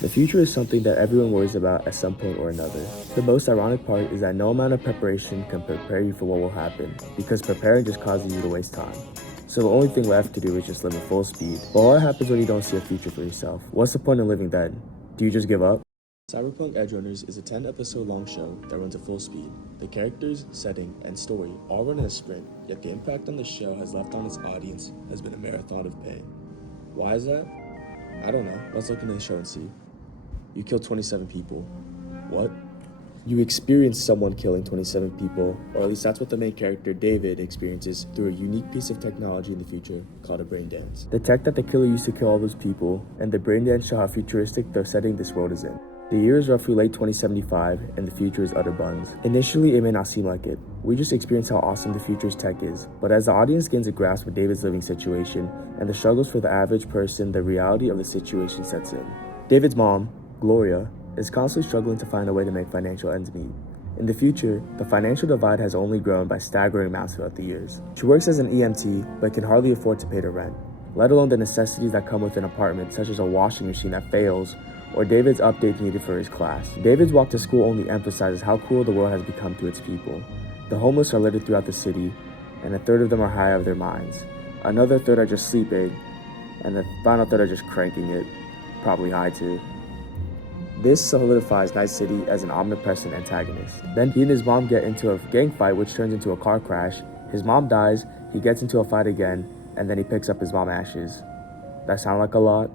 The future is something that everyone worries about at some point or another. The most ironic part is that no amount of preparation can prepare you for what will happen, because preparing just causes you to waste time. So the only thing left to do is just live at full speed. But what happens when you don't see a future for yourself? What's the point of living then? Do you just give up? Cyberpunk Edgerunners is a 10-episode long show that runs at full speed. The characters, setting, and story all run in a sprint, yet the impact on the show has left on its audience has been a marathon of pain. Why is that? I don't know. Let's look into the show and see. You killed 27 people. What? You experienced someone killing 27 people, or at least that's what the main character, David, experiences through a unique piece of technology in the future called a brain dance. The tech that the killer used to kill all those people, and the brain dance show how futuristic the setting this world is in. The year is roughly late 2075, and the future is utter buns. Initially, it may not seem like it. We just experience how awesome the future's tech is, but as the audience gains a grasp of David's living situation, and the struggles for the average person, the reality of the situation sets in. David's mom, Gloria, is constantly struggling to find a way to make financial ends meet. In the future, the financial divide has only grown by staggering amounts throughout the years. She works as an EMT, but can hardly afford to pay the rent, let alone the necessities that come with an apartment, such as a washing machine that fails, or David's updates needed for his class. David's walk to school only emphasizes how cruel the world has become to its people. The homeless are littered throughout the city, and a third of them are high out of their minds. Another third are just sleeping, and the final third are just cranking it, probably high too. This solidifies Night City as an omnipresent antagonist. Then he and his mom get into a gang fight, which turns into a car crash. His mom dies, he gets into a fight again, and then he picks up his mom's ashes. That sound like a lot?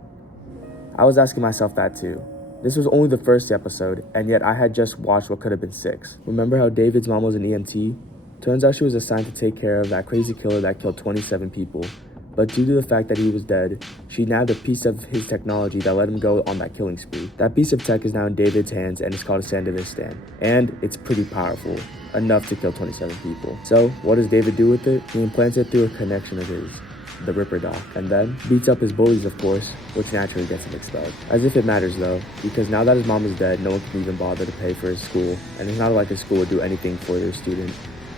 I was asking myself that too. This was only the first episode, and yet I had just watched what could have been 6. Remember how David's mom was an EMT? Turns out she was assigned to take care of that crazy killer that killed 27 people. But due to the fact that he was dead, she nabbed a piece of his technology that let him go on that killing spree. That piece of tech is now in David's hands and is called a Sandevistan. And it's pretty powerful, enough to kill 27 people. So, what does David do with it? He implants it through a connection of his, the Ripper Doc, and then beats up his bullies, of course, which naturally gets him expelled. As if it matters though, because now that his mom is dead, no one can even bother to pay for his school, and it's not like his school would do anything for their student.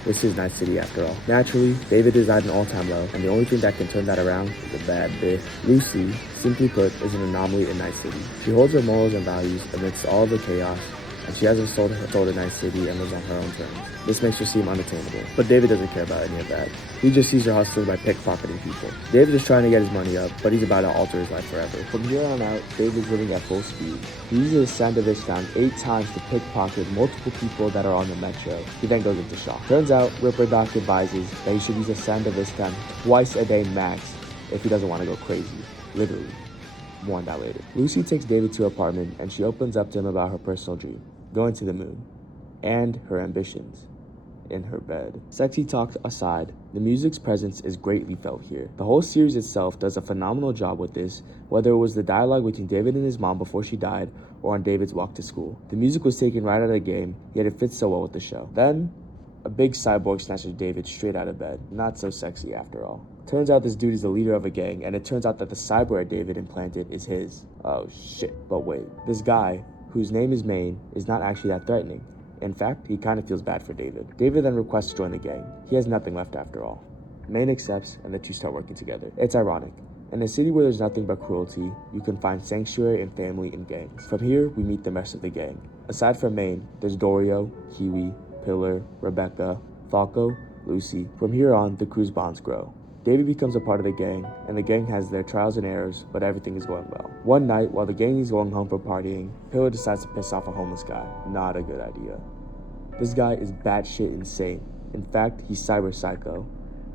This is Night City after all. Naturally, David is at an all-time low, and the only thing that can turn that around is a bad bitch. Lucy, simply put, is an anomaly in Night City. She holds her morals and values amidst all the chaos, and she hasn't sold her soul to Night City and lives on her own terms. This makes her seem unattainable, but David doesn't care about any of that. He just sees her hustling by pickpocketing people. David is trying to get his money up, but he's about to alter his life forever. From here on out, David's living at full speed. He uses Sandevistan 8 times to pickpocket multiple people that are on the metro. He then goes into shock. Turns out, Ripper Doc advises that he should use a Sandevistan twice a day max if he doesn't want to go crazy. Literally. More on that later. Lucy takes David to her apartment, and she opens up to him about her personal dream, going to the moon, and her ambitions. In her bed. Sexy talk aside, the music's presence is greatly felt here. The whole series itself does a phenomenal job with this, whether it was the dialogue between David and his mom before she died, or on David's walk to school. The music was taken right out of the game, yet it fits so well with the show. Then, a big cyborg snatches David straight out of bed. Not so sexy after all. Turns out this dude is the leader of a gang, and it turns out that the cyborg David implanted is his. Oh shit. But wait, this guy, whose name is Maine, is not actually that threatening. In fact, he kind of feels bad for David. David then requests to join the gang. He has nothing left after all. Maine accepts, and the two start working together. It's ironic. In a city where there's nothing but cruelty, you can find sanctuary and family in gangs. From here, we meet the rest of the gang. Aside from Maine, there's Dorio, Kiwi, Pillar, Rebecca, Falco, Lucy. From here on, the crew's bonds grow. David becomes a part of the gang, and the gang has their trials and errors, but everything is going well. One night, while the gang is going home for partying, Pillar decides to piss off a homeless guy. Not a good idea. This guy is batshit insane. In fact, he's cyber psycho.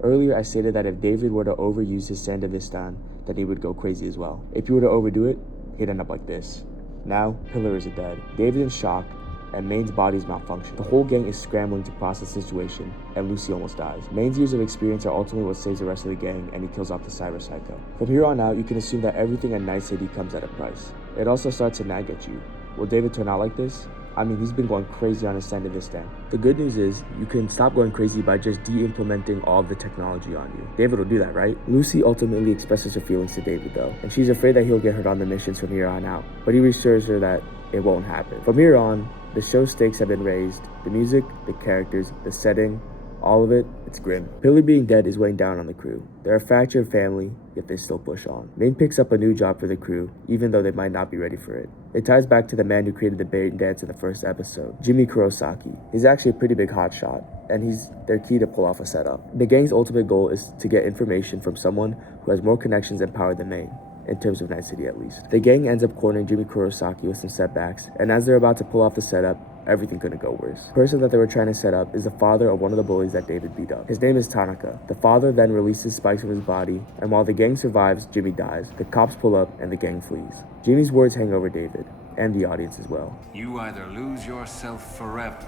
Earlier, I stated that if David were to overuse his Sandevistan, then he would go crazy as well. If he were to overdo it, he'd end up like this. Now, Pillar is dead. David in shock, and Maine's body is malfunctioning. The whole gang is scrambling to process the situation, and Lucy almost dies. Maine's years of experience are ultimately what saves the rest of the gang, and he kills off the cyber psycho. From here on out, you can assume that everything at Night City comes at a price. It also starts to nag at you. Will David turn out like this? I mean, he's been going crazy on his Sandevistan. The good news is, you can stop going crazy by just de-implementing all of the technology on you. David will do that, right? Lucy ultimately expresses her feelings to David though, and she's afraid that he'll get her on the missions from here on out. But he reassures her that it won't happen. From here on, the show's stakes have been raised. The music, the characters, the setting, All of it, it's grim. Billy being dead is weighing down on the crew. They're a fractured family, yet they still push on. Maine picks up a new job for the crew, even though they might not be ready for it. It ties back to the man who created the bait and dance in the first episode, Jimmy Kurosaki. He's actually a pretty big hotshot, and he's their key to pull off a setup. The gang's ultimate goal is to get information from someone who has more connections and power than Maine, in terms of Night City at least. The gang ends up cornering Jimmy Kurosaki with some setbacks, and as they're about to pull off the setup, everything couldn't go worse. The person that they were trying to set up is the father of one of the bullies that David beat up. His name is Tanaka. The father then releases spikes from his body, and while the gang survives, Jimmy dies. The cops pull up, and the gang flees. Jimmy's words hang over David, and the audience as well. You either lose yourself forever,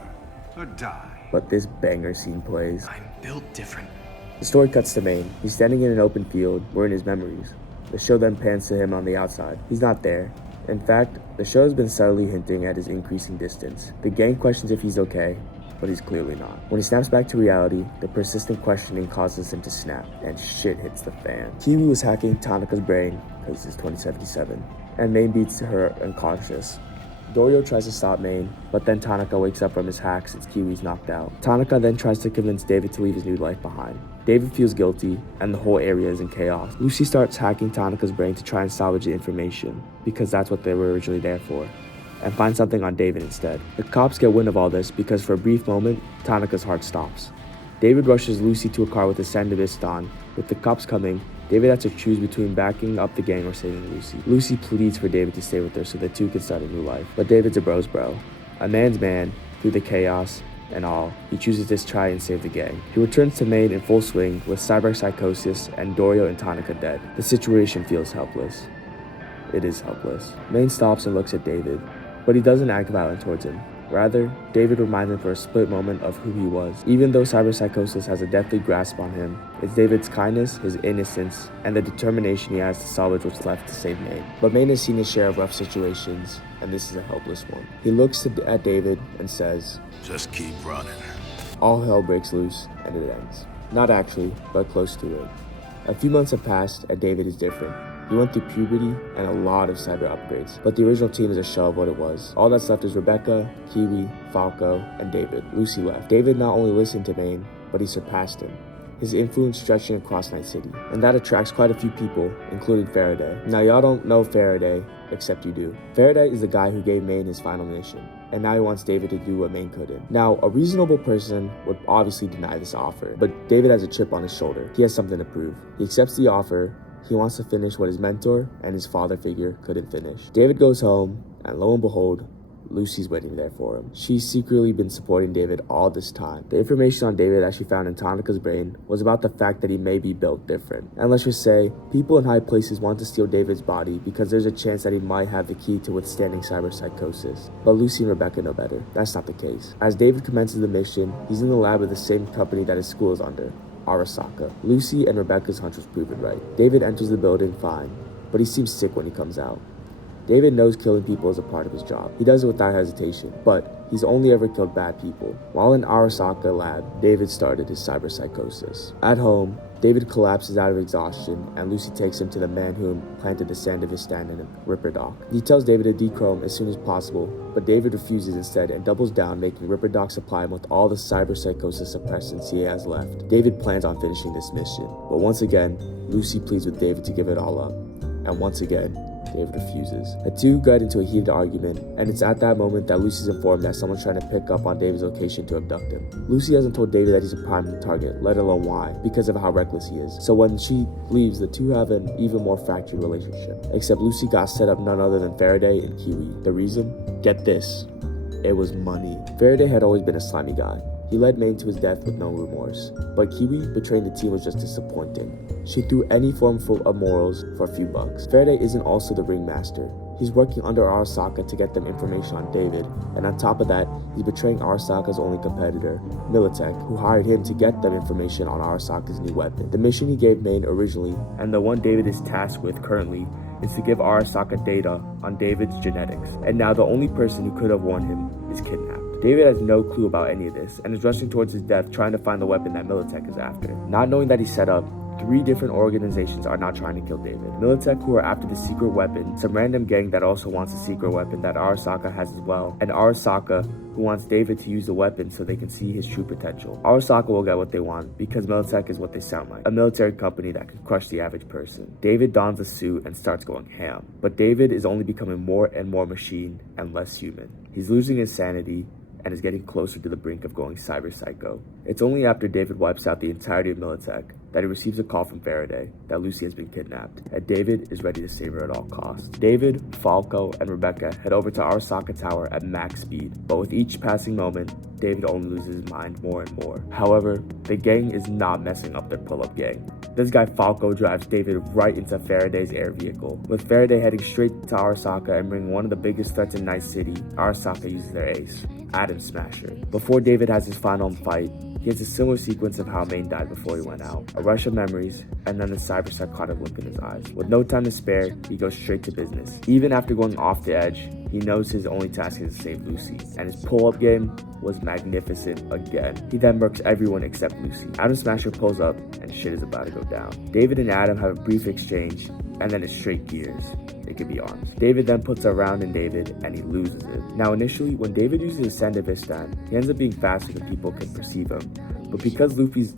or die. But this banger scene plays. I'm built different. The story cuts to Maine. He's standing in an open field, we're in his memories. The show then pans to him on the outside. He's not there. In fact, the show has been subtly hinting at his increasing distance. The gang questions if he's okay, but he's clearly not. When he snaps back to reality, the persistent questioning causes him to snap, and shit hits the fan. Kiwi was hacking Tanaka's brain, because it's 2077, and Maine beats her unconscious. Dorio tries to stop Maine, but then Tanaka wakes up from his hack since Kiwi's knocked out. Tanaka then tries to convince David to leave his new life behind. David feels guilty, and the whole area is in chaos. Lucy starts hacking Tanaka's brain to try and salvage the information, because that's what they were originally there for, and finds something on David instead. The cops get wind of all this because for a brief moment, Tanaka's heart stops. David rushes Lucy to a car with a Sandivist on. With the cops coming, David has to choose between backing up the gang or saving Lucy. Lucy pleads for David to stay with her so the two can start a new life. But David's a bro's bro. A man's man, through the chaos and all, he chooses to try and save the gang. He returns to Maine in full swing with cyberpsychosis and Dorio and Tanaka dead. The situation feels helpless. It is helpless. Maine stops and looks at David, but he doesn't act violent towards him. Rather, David reminds him for a split moment of who he was. Even though cyberpsychosis has a deathly grasp on him, it's David's kindness, his innocence, and the determination he has to salvage what's left to save Maine. But Maine has seen his share of rough situations, and this is a helpless one. He looks at David and says, Just keep running. all hell breaks loose, and it ends. Not actually, but close to it. A few months have passed, and David is different. He went through puberty and a lot of cyber upgrades, but the original team is a shell of what it was. All that's left is Rebecca, Kiwi, Falco, and David. Lucy left. David not only listened to Maine, but he surpassed him. His influence stretching across Night City, and that attracts quite a few people, including Faraday. Now y'all don't know Faraday, except you do. Faraday is the guy who gave Maine his final mission, and now he wants David to do what Maine couldn't. Now, a reasonable person would obviously deny this offer, but David has a chip on his shoulder. He has something to prove. He accepts the offer. He wants to finish what his mentor and his father figure couldn't finish. David goes home, and lo and behold, Lucy's waiting there for him. She's secretly been supporting David all this time. The information on David that she found in Tanaka's brain was about the fact that he may be built different. And let's just say, people in high places want to steal David's body because there's a chance that he might have the key to withstanding cyberpsychosis. But Lucy and Rebecca know better. That's not the case. As David commences the mission, he's in the lab of the same company that his school is under, Arasaka. Lucy and Rebecca's hunch was proven right. David enters the building fine, but he seems sick when he comes out. David knows killing people is a part of his job. He does it without hesitation, but he's only ever killed bad people. While in Arasaka lab, David started his cyberpsychosis. At home, David collapses out of exhaustion, and Lucy takes him to the man who implanted the Sandivist in him, Ripperdoc. He tells David to dechrome as soon as possible, but David refuses instead and doubles down, making Ripperdoc supply him with all the cyberpsychosis suppressants he has left. David plans on finishing this mission, but once again, Lucy pleads with David to give it all up, and once again, David refuses. The two get into a heated argument, and it's at that moment that Lucy's informed that someone's trying to pick up on David's location to abduct him. Lucy hasn't told David that he's a prime target, let alone why, because of how reckless he is. So when she leaves, the two have an even more fractured relationship. Except Lucy got set up none other than Faraday and Kiwi. The reason? Get this. It was money. Faraday had always been a slimy guy. He led Maine to his death with no remorse. But Kiwi betraying the team was just disappointing. She threw any form of morals for a few bucks. Faraday isn't also the ringmaster. He's working under Arasaka to get them information on David, and on top of that, he's betraying Arasaka's only competitor, Militech, who hired him to get them information on Arasaka's new weapon. The mission he gave Maine originally, and the one David is tasked with currently, is to give Arasaka data on David's genetics. And now the only person who could have warned him is kidnapped. David has no clue about any of this and is rushing towards his death trying to find the weapon that Militech is after. Not knowing that he's set up, 3 different organizations are now trying to kill David. Militech, who are after the secret weapon, some random gang that also wants a secret weapon that Arasaka has as well, and Arasaka, who wants David to use the weapon so they can see his true potential. Arasaka will get what they want because Militech is what they sound like, a military company that can crush the average person. David dons a suit and starts going ham, but David is only becoming more and more machine and less human. He's losing his sanity and is getting closer to the brink of going cyber psycho. It's only after David wipes out the entirety of Militech that he receives a call from Faraday that Lucy has been kidnapped, and David is ready to save her at all costs. David, Falco, and Rebecca head over to Arasaka Tower at max speed, but with each passing moment, David only loses his mind more and more. However, the gang is not messing up their pull-up gang. This guy Falco drives David right into Faraday's air vehicle. With Faraday heading straight to Arasaka and bringing one of the biggest threats in Night City, Arasaka uses their ace, Atom Smasher. Before David has his final fight, he has a similar sequence of how Maine died before he went out. A rush of memories, and then the cyber-psychotic look in his eyes. With no time to spare, he goes straight to business. Even after going off the edge, he knows his only task is to save Lucy, and his pull-up game was magnificent again. He then murks everyone except Lucy. Atom Smasher pulls up, and shit is about to go down. David and Adam have a brief exchange, and then it's straight gears. It could be arms. David then puts a round in David, and he loses it. Now initially, when David uses his Sandevistan, he ends up being faster than people can perceive him. But because Lucy's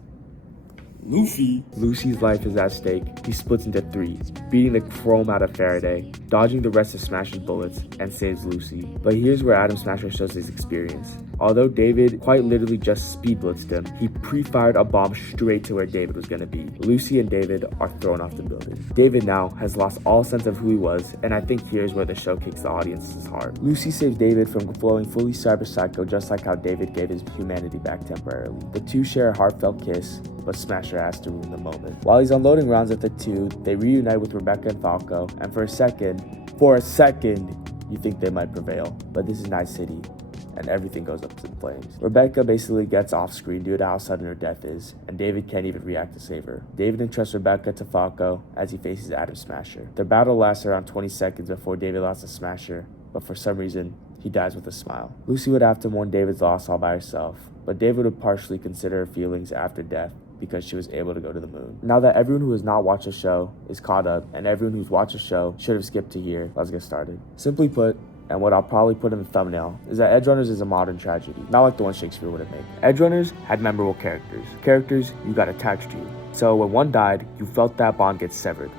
life is at stake, he splits into 3, beating the chrome out of Faraday, dodging the rest of Smasher's bullets, and saves Lucy. But here's where Atom Smasher shows his experience. Although David quite literally just speed blitzed him, he pre-fired a bomb straight to where David was gonna be. Lucy and David are thrown off the building. David now has lost all sense of who he was, and I think here's where the show kicks the audience's heart. Lucy saves David from flowing fully cyber psycho, just like how David gave his humanity back temporarily. The two share a heartfelt kiss, but Smasher has to ruin the moment. While he's unloading rounds at the 2, they reunite with Rebecca and Falco, and for a second, you think they might prevail. But this is Night City, and everything goes up in flames. Rebecca basically gets off screen due to how sudden her death is, and David can't even react to save her. David entrusts Rebecca to Falco as he faces Atom Smasher. Their battle lasts around 20 seconds before David lost to Smasher, but for some reason, he dies with a smile. Lucy would have to mourn David's loss all by herself, but David would partially consider her feelings after death because she was able to go to the moon. Now that everyone who has not watched the show is caught up, and everyone who's watched the show should have skipped to here, let's get started. Simply put, and what I'll probably put in the thumbnail, is that Edgerunners is a modern tragedy, not like the one Shakespeare would have made. Edgerunners had memorable characters you got attached to. So when one died, you felt that bond get severed,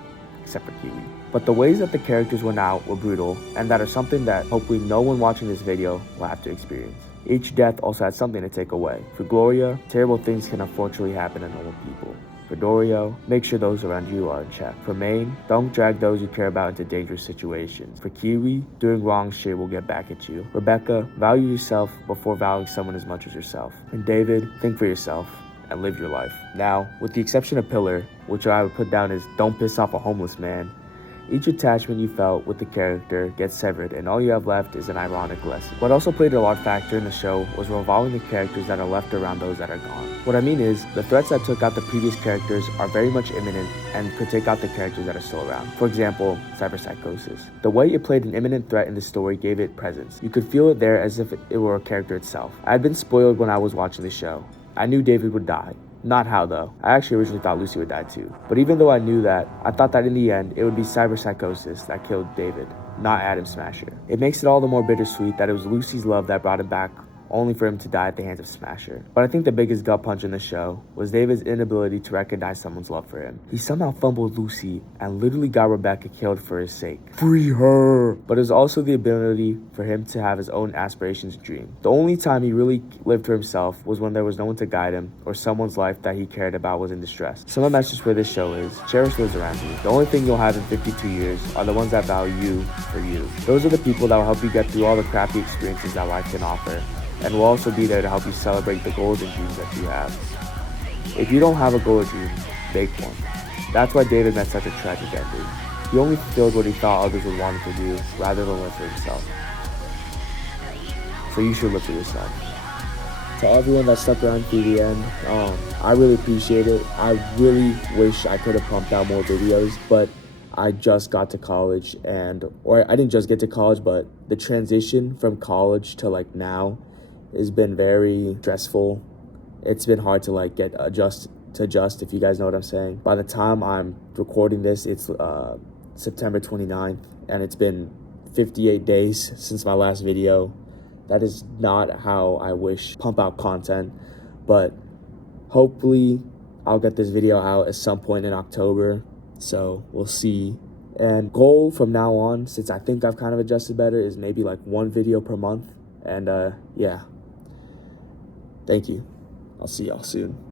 except for Kiwi. But the ways that the characters went out were brutal, and that are something that hopefully no one watching this video will have to experience. Each death also had something to take away. For Gloria, terrible things can unfortunately happen to normal people. For Dorio, make sure those around you are in check. For Maine, don't drag those you care about into dangerous situations. For Kiwi, doing wrong shit will get back at you. Rebecca, value yourself before valuing someone as much as yourself. And David, think for yourself and live your life. Now, with the exception of Pillar, which I would put down as don't piss off a homeless man, each attachment you felt with the character gets severed, and all you have left is an ironic lesson. What also played a large factor in the show was revolving the characters that are left around those that are gone. What I mean is, the threats that took out the previous characters are very much imminent and could take out the characters that are still around. For example, cyberpsychosis. The way it played an imminent threat in the story gave it presence. You could feel it there as if it were a character itself. I had been spoiled when I was watching the show. I knew David would die. Not how though. I actually originally thought Lucy would die too. But even though I knew that, I thought that in the end, it would be cyberpsychosis that killed David, not Atom Smasher. It makes it all the more bittersweet that it was Lucy's love that brought him back, only for him to die at the hands of Smasher. But I think the biggest gut punch in the show was David's inability to recognize someone's love for him. He somehow fumbled Lucy and literally got Rebecca killed for his sake. Free her! But it was also the ability for him to have his own aspirations and dream. The only time he really lived for himself was when there was no one to guide him or someone's life that he cared about was in distress. So my message for this show is, cherish those around you. The only thing you'll have in 52 years are the ones that value you for you. Those are the people that will help you get through all the crappy experiences that life can offer, and will also be there to help you celebrate the goals and dreams that you have. If you don't have a goal or dream, make one. That's why David met such a tragic ending. He only fulfilled what he thought others would want him to do, rather than live for himself. So you should live for yourself. To everyone that stuck around through the end, I really appreciate it. I really wish I could have pumped out more videos, but I just got to college, or I didn't just get to college, but the transition from college to now has been very stressful. It's been hard to adjust to adjust, if you guys know what I'm saying. By the time I'm recording this, it's September 29th, and it's been 58 days since my last video. That is not how I wish pump out content, but hopefully I'll get this video out at some point in October, so we'll see. And goal from now on, since I think I've kind of adjusted better, is maybe like 1 video per month. And yeah, thank you. I'll see y'all soon.